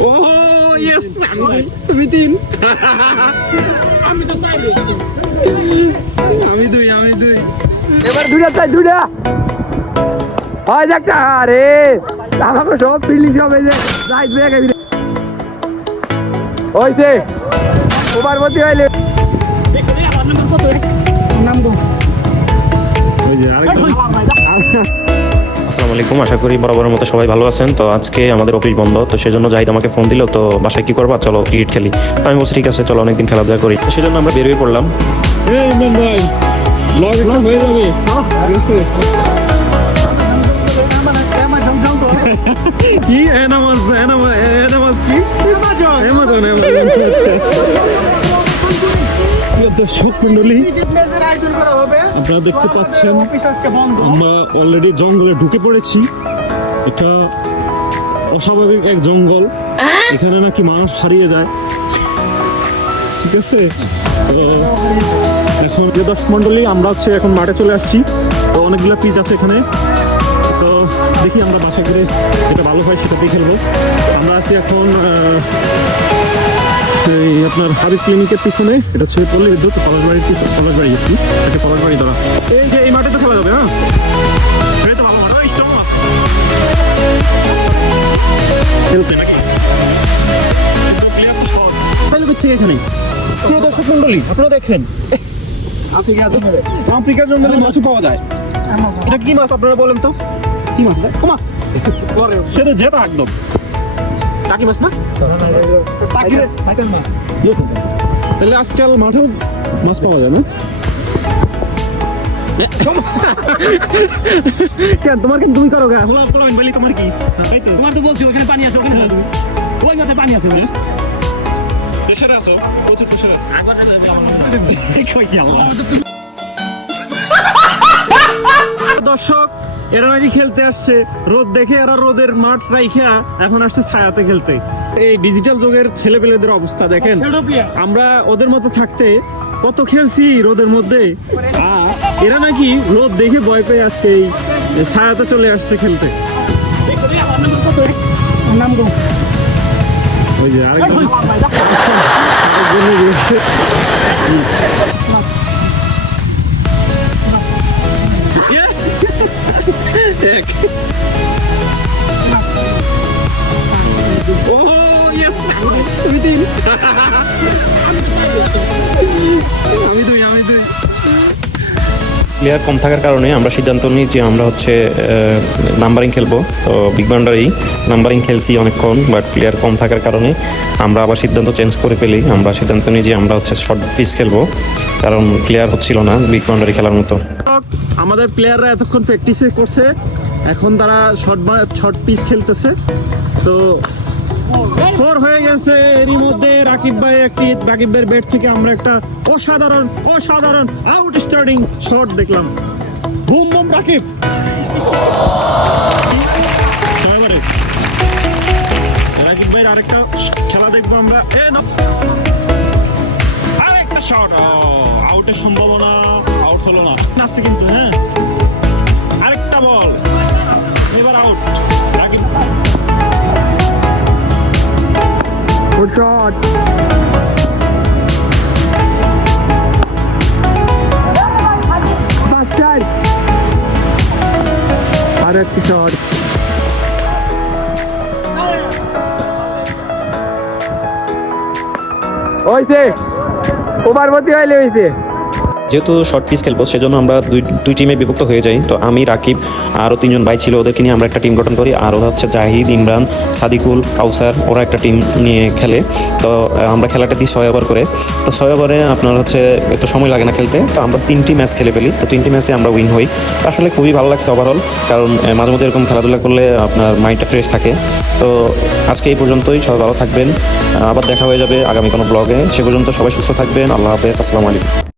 ও yes আমি তিন। আমি তো আমি দুই। আমি দুই এবার দুইটা চাই দুইটা হয় যাক আরে আমাকে সব ফিলিং সব এই যে রাইট এই হইছে। ওভারমতি হইলে। নামবো ওই যে আরেকটা আসসালামু আলাইকুম। আশা করি বরাবরের মতো সবাই ভালো আছেন। তো আজকে আমাদের অফিস বন্ধ। তো সেজন্য জাহিদ আমাকে ফোন দিল তো বাসায় কি করবা? চলো ক্রিকেট খেলি। তো আমি বলছি ঠিক আছে চলো অনেকদিন খেলাধুলা করি। তো সেজন্য আমরা বেরিয়ে পড়লাম। কি এনামাজ এনামাজ আচ্ছা দর্শক মন্ডলী আপনারা দেখতে পাচ্ছেন আমরা অলরেডি জঙ্গলে ঢুকে পড়েছি। এটা অস্বাভাবিক এক জঙ্গল। এখানে নাকি মানুষ হারিয়ে যায়। ঠিক আছে? এখন যে দশ মন্ডলী আমরা হচ্ছে এখন মাঠে চলে আসছি। তো অনেকগুলো পিচ আছে এখানে। দেখি আমরা বাসা করে এটা ভালো হয় সেটা দিয়ে খেলব আমরা আছি এখন আপনার হাবিব ক্লিনিকের পিছনে। এটা হচ্ছে পল্লী বিদ্যুৎ পলাশবাড়ির পিছনে পলাশবাড়ি গেছি এটা পলাশবাড়ি ধরা। এই যে এই মাঠে তো খেলা যাবে হ্যাঁ? মন্ডলী পাওয়া যায়। এটা কি মাছ আপনারা বলেন তো? কি মাছ এটা? ও সে তো জেতা একদম টাকি মাছ না? তাহলে আজকাল মাঠেও মাছ পাওয়া যায় না? কেন তোমার কিন্তু তুমি করো গা। বলি তোমার কি? তাই তো। তোমার তো বলছি ওখানে পানি আছে ওখানে ওই মাঠে পানি আছে প্রেশারে আছো? প্রচুর প্রেশারে আছো। দর্শক এরা নাকি খেলতে আসছে। রোদ দেখে এরা রোদের মাঠ রাইখা এখন আসছে ছায়াতে খেলতে। এই ডিজিটাল যুগের ছেলেপেলেদের অবস্থা দেখেন। আমরা ওদের মতো থাকতে কত খেলছি রোদের মধ্যে। এরা নাকি রোদ দেখে ভয় পেয়ে আসছে, এই ছায়াতে চলে আসছে খেলতে। ওই যে আমি দুই আমি দুই। প্লেয়ার কম থাকার কারণে আমরা সিদ্ধান্ত নিই যে আমরা হচ্ছে নাম্বারিং খেলব। তো বিগ বান্ডারেই নাম্বারিং খেলছি অনেকক্ষণ বাট প্লেয়ার কম থাকার কারণে আমরা আবার সিদ্ধান্ত চেঞ্জ করে ফেলি। আমরা সিদ্ধান্ত নিই যে আমরা হচ্ছে শর্ট পিচ খেলব কারণ প্লেয়ার হচ্ছিল না বিগ বান্ডারি খেলার মতো। আমাদের প্লেয়াররা এতক্ষণ প্র্যাকটিস করছে এখন তারা শর্ট শর্ট পিচ খেলতেছে। তো ফোর হয়ে গেছে। এরই মধ্যে রাকিব ভাই একটি রাকিব ভাইয়ের ব্যাট থেকে আমরা একটা অসাধারণ অসাধারণ আউট স্টার্টিং শট দেখলাম। Boom boom Rakib. রাকিব ভাইয়ের আরেকটা খেলা দেখব আমরা। আরেকটা শট আউটের সম্ভাবনা আর একটি শট হইছে। ওভারমতি হইলে হইছে। যেহেতু শর্ট পিচ খেলব, সেজন্য আমরা দুই দুই টিমে বিভক্ত হয়ে যাই। তো আমি, রাকিব আরও তিনজন ভাই ছিল ওদেরকে নিয়ে আমরা একটা টিম গঠন করি। আর ওরা হচ্ছে জাহিদ, ইমরান, সাদিকুল, কাউসার, ওরা একটা টিম নিয়ে খেলে। তো আমরা খেলাটা দিই ছয় ওভার করে। তো ছয় ওভারে আপনার হচ্ছে এত সময় লাগে না খেলতে। তো আমরা তিনটি ম্যাচ খেলে ফেলি। তো তিনটি ম্যাচে আমরা উইন হই। আসলে খুবই ভালো লাগছে ওভারঅল কারণ মাঝে মধ্যে এরকম খেলাধুলা করলে আপনার মাইন্ডটা ফ্রেশ থাকে। তো আজকে এই পর্যন্তই। সবাই ভালো থাকবেন। আবার দেখা হয়ে যাবে আগামী কোনো ব্লগে সে পর্যন্ত সবাই সুস্থ থাকবেন। আল্লাহ হাফেজ। আসসালামু আলাইকুম।